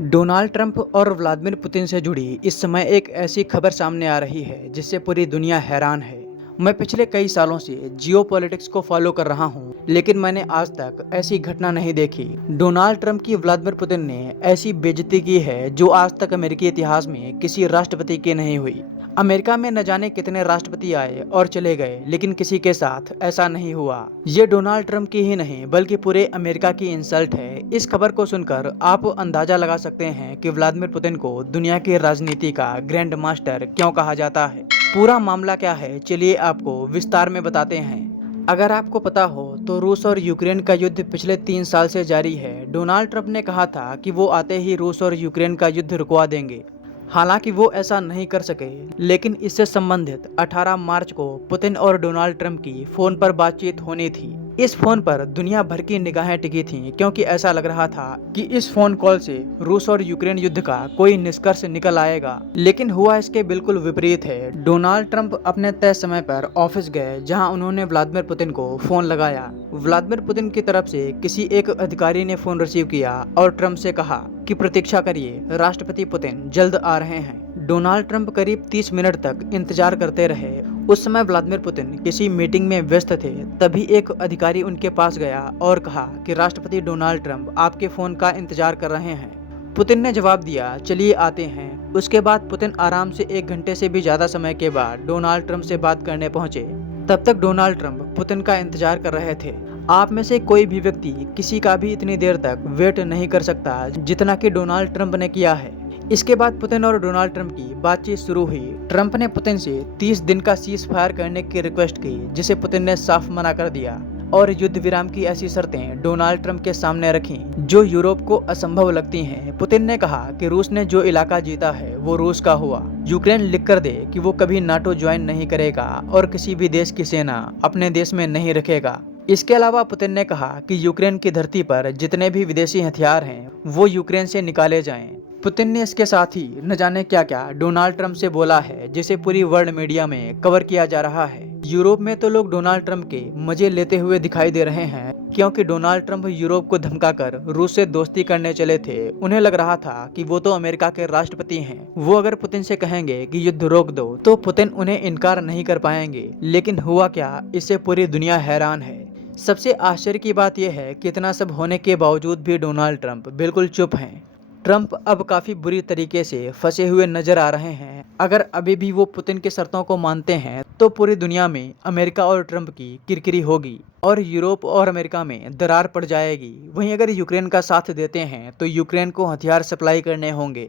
Donald Trump और Vladimir Putin से जुड़ी इस समय एक ऐसी खबर सामने आ रही है जिससे पूरी दुनिया हैरान है। मैं पिछले कई सालों से जियोपॉलिटिक्स को फॉलो कर रहा हूं, लेकिन मैंने आज तक ऐसी घटना नहीं देखी। डोनाल्ड ट्रंप की व्लादिमीर पुतिन ने ऐसी बेइज्जती की है जो आज तक अमेरिकी इतिहास में किसी राष्ट्रपति की नहीं हुई। अमेरिका में न जाने कितने राष्ट्रपति आए और चले गए, लेकिन किसी के साथ ऐसा नहीं हुआ। ये डोनाल्ड ट्रंप की ही नहीं बल्कि पूरे अमेरिका की इंसल्ट है। इस खबर को सुनकर आप अंदाजा लगा सकते हैं कि व्लादिमीर पुतिन को दुनिया की राजनीति का ग्रैंड मास्टर क्यों कहा जाता है। पूरा मामला क्या है, चलिए आपको विस्तार में बताते हैं। अगर आपको पता हो तो रूस और यूक्रेन का युद्ध पिछले 3 साल से जारी है। डोनाल्ड ट्रंप ने कहा था कि वो आते ही रूस और यूक्रेन का युद्ध रुकवा देंगे। हालांकि वो ऐसा नहीं कर सके, लेकिन इससे संबंधित 18 मार्च को पुतिन और डोनाल्ड ट्रंप की फोन पर बातचीत होनी थी। इस फोन पर दुनिया भर की निगाहें टिकी थीं, क्योंकि ऐसा लग रहा था कि इस फोन कॉल से रूस और यूक्रेन युद्ध का कोई निष्कर्ष निकल आएगा। लेकिन हुआ इसके बिल्कुल विपरीत है। डोनाल्ड ट्रंप अपने तय समय पर ऑफिस गए, जहां उन्होंने व्लादिमीर पुतिन को फोन लगाया। व्लादिमीर पुतिन की तरफ से किसी एक अधिकारी ने फोन रिसीव किया और ट्रंप से कहा कि प्रतीक्षा करिए, राष्ट्रपति पुतिन जल्द आ रहे हैं। डोनाल्ड ट्रंप करीब 30 मिनट तक इंतजार करते रहे। उस समय व्लादिमीर पुतिन किसी मीटिंग में व्यस्त थे। तभी एक अधिकारी उनके पास गया और कहा कि राष्ट्रपति डोनाल्ड ट्रंप आपके फोन का इंतजार कर रहे हैं। पुतिन ने जवाब दिया, चलिए आते हैं। उसके बाद पुतिन आराम से 1 घंटे से भी ज्यादा समय के बाद डोनाल्ड ट्रंप से बात करने पहुंचे। तब तक डोनाल्ड ट्रंप पुतिन का इंतजार कर रहे थे। आप में से कोई भी व्यक्ति किसी का भी इतनी देर तक वेट नहीं कर सकता जितना कि डोनाल्ड ट्रंप ने किया है। इसके बाद पुतिन और डोनाल्ड ट्रंप की बातचीत शुरू हुई। ट्रंप ने पुतिन से 30 दिन का सीज फायर करने की रिक्वेस्ट की, जिसे पुतिन ने साफ मना कर दिया और युद्ध विराम की ऐसी शर्तें डोनाल्ड ट्रंप के सामने रखी जो यूरोप को असंभव लगती हैं। पुतिन ने कहा कि रूस ने जो इलाका जीता है वो रूस का हुआ। यूक्रेन लिख कर दे कि वो कभी नाटो ज्वाइन नहीं करेगा और किसी भी देश की सेना अपने देश में नहीं रखेगा। इसके अलावा पुतिन ने कहा कि यूक्रेन की धरती पर जितने भी विदेशी हथियार हैं वो यूक्रेन से निकाले जाएं। पुतिन ने इसके साथ ही न जाने क्या क्या डोनाल्ड ट्रंप से बोला है, जिसे पूरी वर्ल्ड मीडिया में कवर किया जा रहा है। यूरोप में तो लोग डोनाल्ड ट्रंप के मजे लेते हुए दिखाई दे रहे हैं, क्योंकि डोनाल्ड ट्रंप यूरोप को धमकाकर रूस से दोस्ती करने चले थे। उन्हें लग रहा था कि वो तो अमेरिका के राष्ट्रपति हैं, वो अगर पुतिन से कहेंगे कि युद्ध रोक दो तो पुतिन उन्हें इनकार नहीं कर पाएंगे। लेकिन हुआ क्या, इससे पूरी दुनिया हैरान है। सबसे आश्चर्य की बात यह है कि इतना सब होने के बावजूद भी डोनाल्ड ट्रंप बिल्कुल चुप हैं। ट्रंप अब काफी बुरी तरीके से फंसे हुए नजर आ रहे हैं। अगर अभी भी वो पुतिन की शर्तों को मानते हैं तो पूरी दुनिया में अमेरिका और ट्रंप की किरकिरी होगी और यूरोप और अमेरिका में दरार पड़ जाएगी। वहीं अगर यूक्रेन का साथ देते हैं तो यूक्रेन को हथियार सप्लाई करने होंगे।